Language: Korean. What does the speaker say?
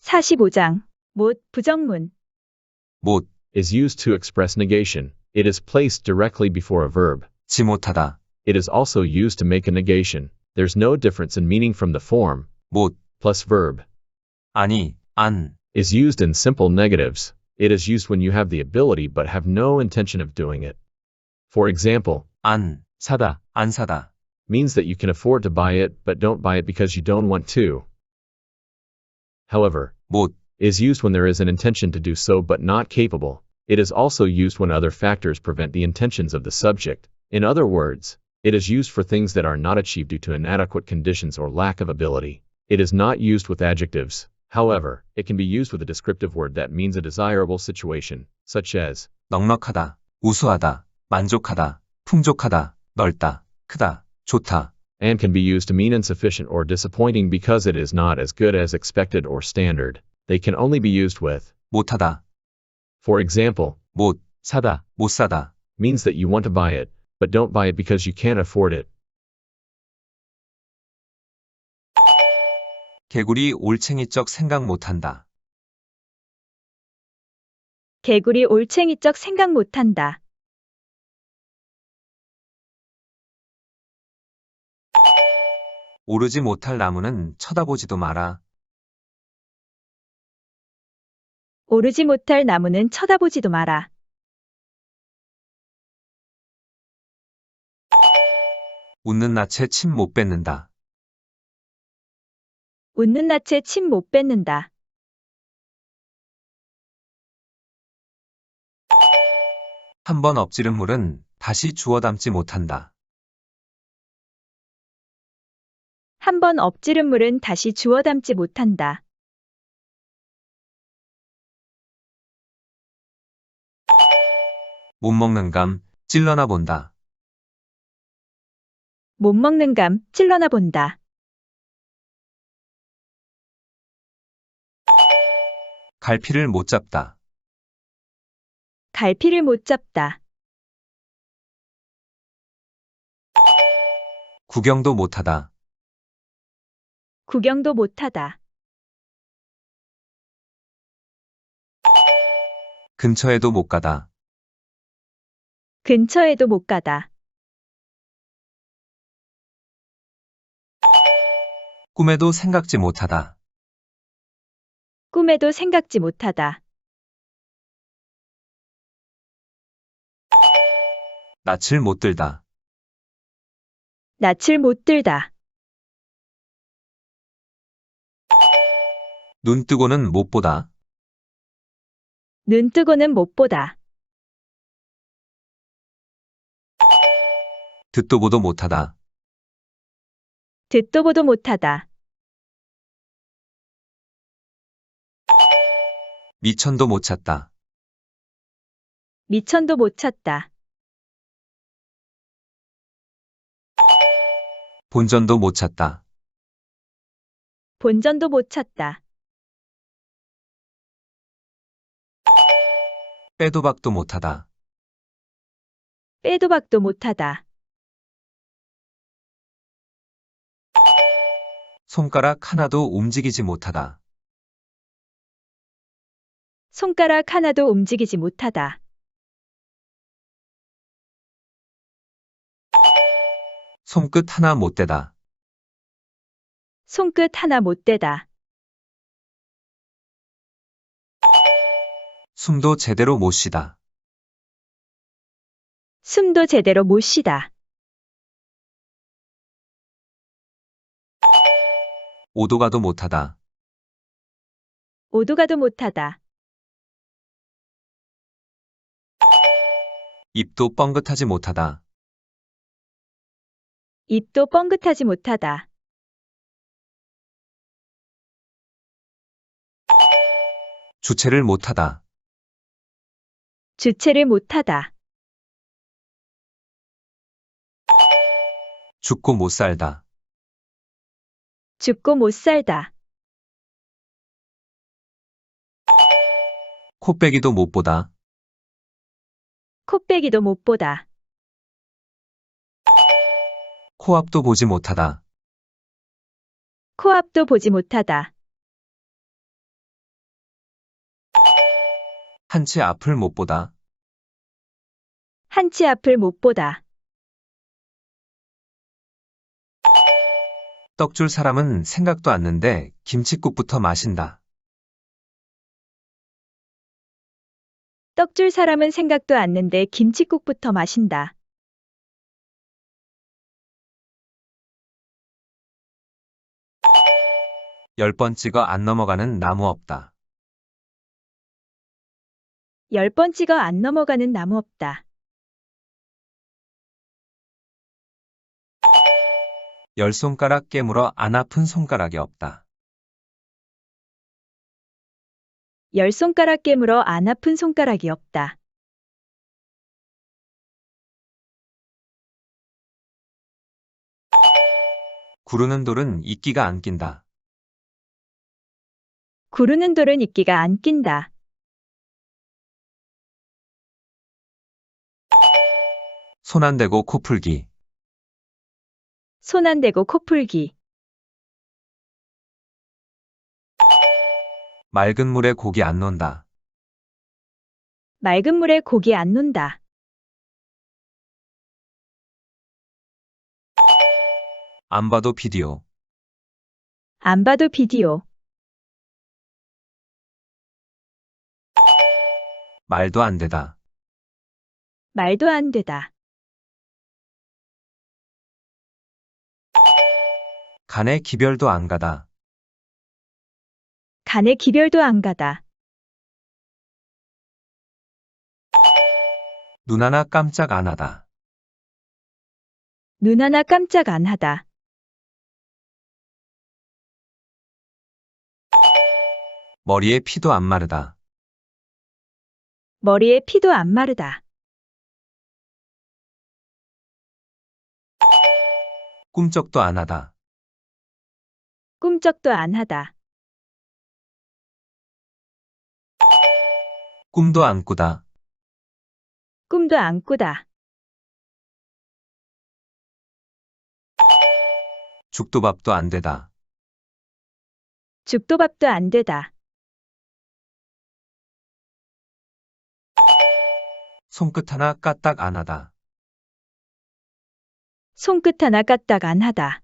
(45장) 못, 부정문. 못, is used to express negation. It is placed directly before a verb. 지 못하다. It is also used to make a negation. There's no difference in meaning from the form 못, plus verb. 아니, 안, Is used in simple negatives. It is used when you have the ability but have no intention of doing it. For example, 안, 사다 안 사다. means that you can afford to buy it but don't buy it because you don't want to. However, 못, is used when there is an intention to do so but not capable. It is also used when other factors prevent the intentions of the subject. In other words, it is used for things that are not achieved due to inadequate conditions or lack of ability. It is not used with adjectives. However, it can be used with a descriptive word that means a desirable situation, such as 넉넉하다, 우수하다, 만족하다, 풍족하다, 넓다, 크다, 좋다. and can be used to mean insufficient or disappointing because it is not as good as expected or standard. They can only be used with. 못하다, For example, 못, 사다 못 사다. means that you want to buy it, but don't buy it because you can't afford it. 개구리 올챙이적 생각 못한다. 개구리 올챙이적 생각 못한다. 오르지 못할 나무는 쳐다보지도 마라. 오르지 못할 나무는 쳐다보지도 마라. 웃는 낯에 침 못 뱉는다. 웃는 낯에 침 못 뱉는다. 한 번 엎지른 물은 다시 주워 담지 못한다. 한 번 엎지른 물은 다시 주워 담지 못한다. 못 먹는 감 찔러나 본다. 못 먹는 감 찔러나 본다. 갈피를 못 잡다. 갈피를 못 잡다. 구경도 못하다. 구경도 못하다. 근처에도 못 가다. 근처에도 못 가다. 꿈에도 생각지 못하다. 꿈에도 생각지 못하다. 낯을 못 들다. 낯을 못 들다. 눈 뜨고는 못 보다. 눈 뜨고는 못 보다. 듣도 보도 못하다. 듣도 보도 못하다. 미천도 못 찾다. 미천도 못 찾다. 본전도 못 찾다. 본전도 못 찾다. 빼도 박도 못하다. 빼도 박도 못하다. 손가락 하나도 움직이지 못하다. 손가락 하나도 움직이지 못하다. 손끝 하나 못 대다. 손끝 하나 못 대다. 숨도 제대로 못 쉬다. 숨도 제대로 못 쉬다. 오도 가도 못하다. 오도 가도 못하다. 입도 뻥긋하지 못하다. 입도 뻥긋하지 못하다. 주체를 못하다. 주체를 못하다. 죽고 못 살다. 죽고 못 살다. 코빼기도 못 보다. 코빼기도 못 보다. 코앞도 보지 못하다. 코앞도 보지 못하다. 한치 앞을 못 보다. 한치 앞을 못 보다. 떡 줄 사람은 생각도 않는데 김칫국부터 마신다. 떡 줄 사람은 생각도 않는데 김칫국부터 마신다. 열 번 찍어 안 넘어가는 나무 없다. 10번 찍어 안 넘어가는 나무 없다. 열 손가락 깨물어 안 아픈 손가락이 없다. 10손가락 깨물어 안 아픈 손가락이 없다. 구르는 돌은 이끼가 안 낀다. 구르는 돌은 이끼가 안 낀다. 손 안 대고 코 풀기. 손 안 대고 코 풀기. 맑은 물에 고기 안 논다. 맑은 물에 고기 안 논다. 안 봐도 비디오. 안 봐도 비디오. 말도 안 되다. 말도 안 되다. 간에 기별도 안 가다. 간에 기별도 안 가다. 눈 하나 깜짝 안 하다. 눈 하나 깜짝 안 하다. 머리에 피도 안 마르다. 머리에 피도 안 마르다. 꿈쩍도 안 하다. 꿈쩍도 안 하다. 꿈도 안 꾸다. 꿈도 안 꾸다. 죽도 밥도 안 되다. 죽도 밥도 안 되다. 손끝 하나 까딱 안 하다. 손끝 하나 까딱 안 하다.